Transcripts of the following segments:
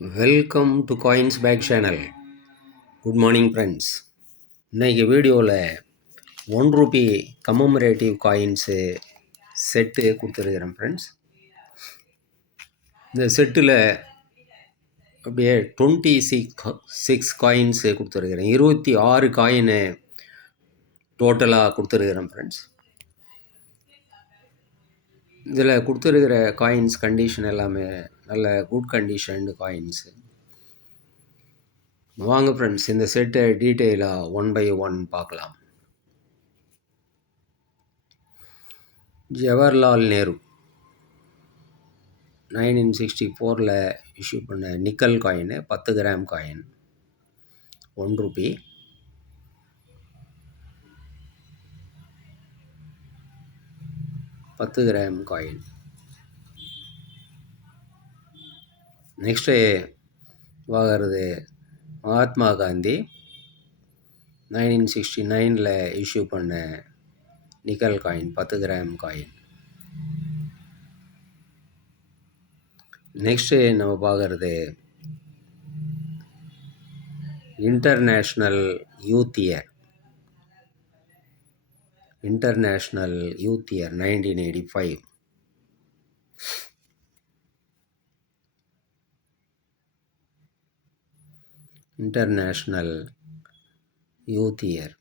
Welcome to Coins Bag channel. Good morning friends. இன்னைக்கு வீடியோவில் ₹1 commemorative coins set கொடுத்துருக்குறேன் friends. இந்த செட்டில் அப்படியே 26 காயின்ஸு கொடுத்துருக்குறேன். 26 காயினு டோட்டலாக கொடுத்துருக்குறேன் ஃப்ரெண்ட்ஸ். இதில் கொடுத்துருக்கிற காயின்ஸ் கண்டிஷன் எல்லாமே நல்ல குட் கண்டிஷன்டு காயின்ஸு. வாங்க ஃப்ரெண்ட்ஸ், இந்த செட்டை டீட்டெயிலாக 1 by 1 பார்க்கலாம். ஜவஹர்லால் நேரு 1964 இஷ்யூ பண்ண nickel coin, 10 gram coin, ₹1, 10 gram coin. Next வாகிறது மகாத்மா காந்தி 1969 இஷ்யூ பண்ண nickel coin, 10 gram coin. Next நம்ம பார்க்குறது international youth year 1985. International youth year.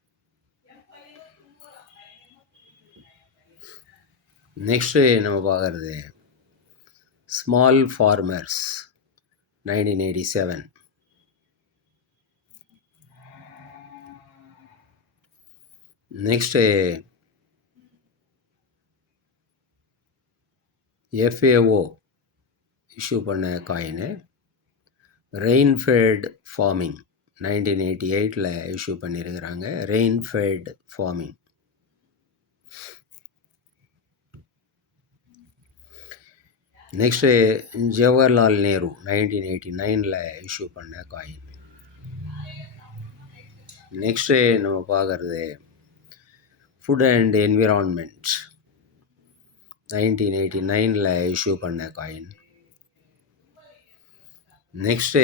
Next நம்ம பார்க்குறது small farmers 1987. Next FAO issue பண்ண காயின், ரெயின்ஃபெட் ஃபார்மிங் 1988 இஷ்யூ பண்ணியிருக்கிறாங்க. Rainfed farming. Next Jawaharlal Nehru 1989 issue பண்ண coin. Next நம்ம பார்க்குறது ஃபுட் அண்ட் என்விரான்மெண்ட் 1989 இஷ்யூ பண்ண காயின். நெக்ஸ்ட்டு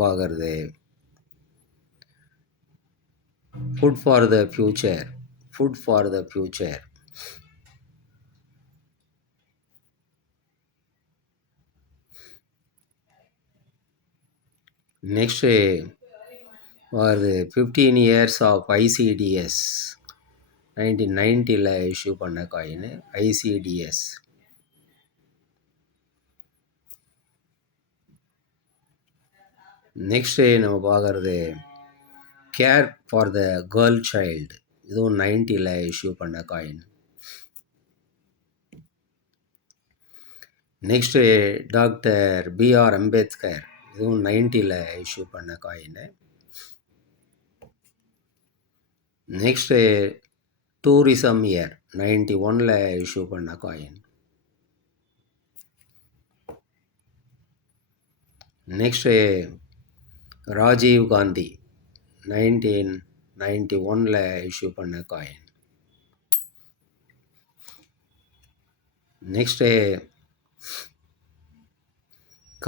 பார்க்குறது food for the future. Next வருது 15 இயர்ஸ் ஆஃப் ICDS 1990 இஷ்யூ பண்ண காயின், ICDS. நெக்ஸ்ட்டு நம்ம பார்க்குறது care for the girl child, இதுவும் 90 இஷ்யூ பண்ண coin. Next doctor BR Ambedkar, இதுவும் 90 இஷ்யூ பண்ண coin. Next tourism year 91 issue பண்ண coin. Next Rajiv Gandhi 1991 issue பண்ண coin. Next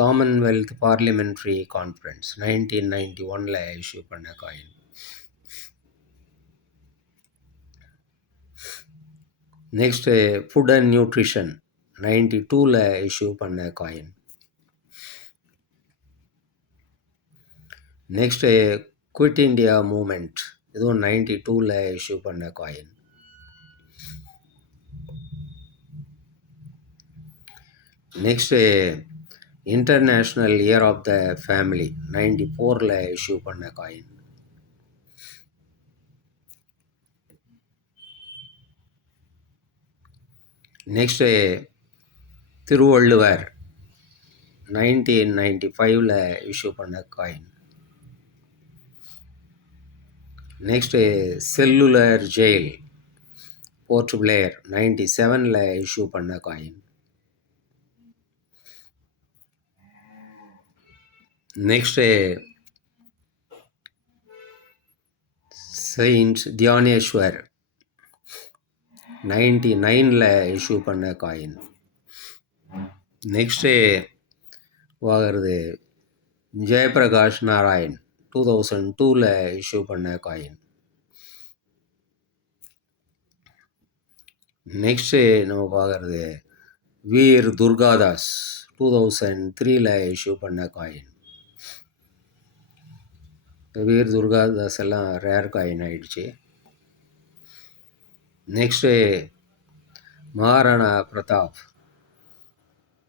commonwealth parliamentary conference 1991 issue பண்ண coin. Next food and nutrition 92 issue பண்ண coin. Next quit India movement, இதுவும் 92 issue பண்ண coin. Next international year of the family 94 issue பண்ண coin. Next Thiruvalluvar 1995 issue பண்ண coin. Next cellular jail Port Blair 97 issue பண்ண coin. Next saint Dnyaneshwar 99 issue பண்ண coin. Next வாகிறது ஜெயபிரகாஷ் நாராயண் 2002ல் issue பண்ண காயின். நெக்ஸ்ட்டு நம்ம பார்க்குறது வீர் துர்காதாஸ் 2003ல் இஷ்யூ பண்ண காயின். வீர் துர்காதாஸ் எல்லாம் ரேர் காயின் ஆயிடுச்சு. நெக்ஸ்ட்டு மகாராணா பிரதாப்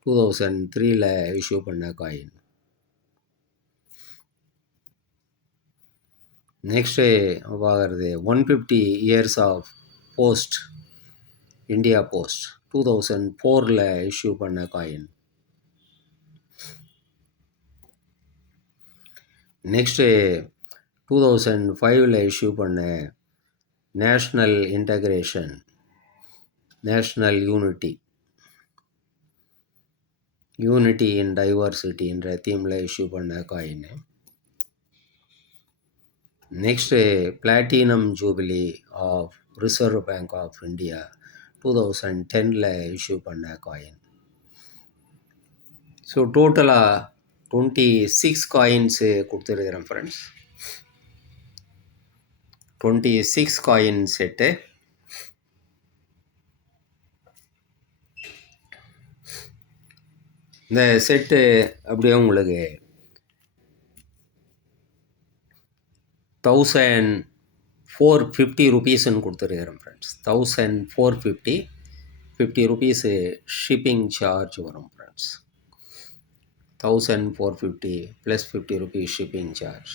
2003ல் இஷ்யூ பண்ண காயின். நெக்ஸ்ட்டு பார்க்குறது 150 years of post India post 2004ல் இஷ்யூ பண்ண காயின். நெக்ஸ்ட்டு 2005ல் இஷ்யூ பண்ண national integration national unity in diversity என்ற தீமில் இஷ்யூ பண்ண coin. Next platinum jubilee of Reserve Bank of India 2010ல் இஷ்யூ பண்ண காயின். ஸோ டோட்டலாக 26 காயின்ஸு கொடுத்துருக்குறேன் ஃப்ரெண்ட்ஸ். 26 coin set. இந்த செட்டு அப்படியே உங்களுக்கு 1450 ருபீஸ்ன்னு கொடுத்துருக்குறேன் ஃப்ரெண்ட்ஸ். 1450 ருபீஸு ஷிப்பிங் சார்ஜ் வரும் friends. 1450 plus 50 rupees shipping charge.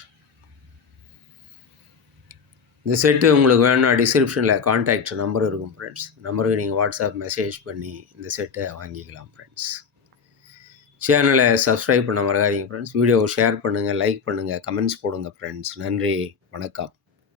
இந்த செட்டு உங்களுக்கு வேணும்னா டிஸ்கிரிப்ஷனில் கான்டாக்ட் நம்பர் இருக்கும் ஃப்ரெண்ட்ஸ். நம்பருக்கு நீங்கள் வாட்ஸ்அப் மெசேஜ் பண்ணி இந்த செட்டை வாங்கிக்கலாம் ஃப்ரெண்ட்ஸ். சேனலை சப்ஸ்கிரைப் பண்ண மறக்காதீங்க ஃப்ரெண்ட்ஸ். வீடியோவை ஷேர் பண்ணுங்கள், லைக் பண்ணுங்கள், கமெண்ட்ஸ் போடுங்க ஃப்ரெண்ட்ஸ். நன்றி, வணக்கம்.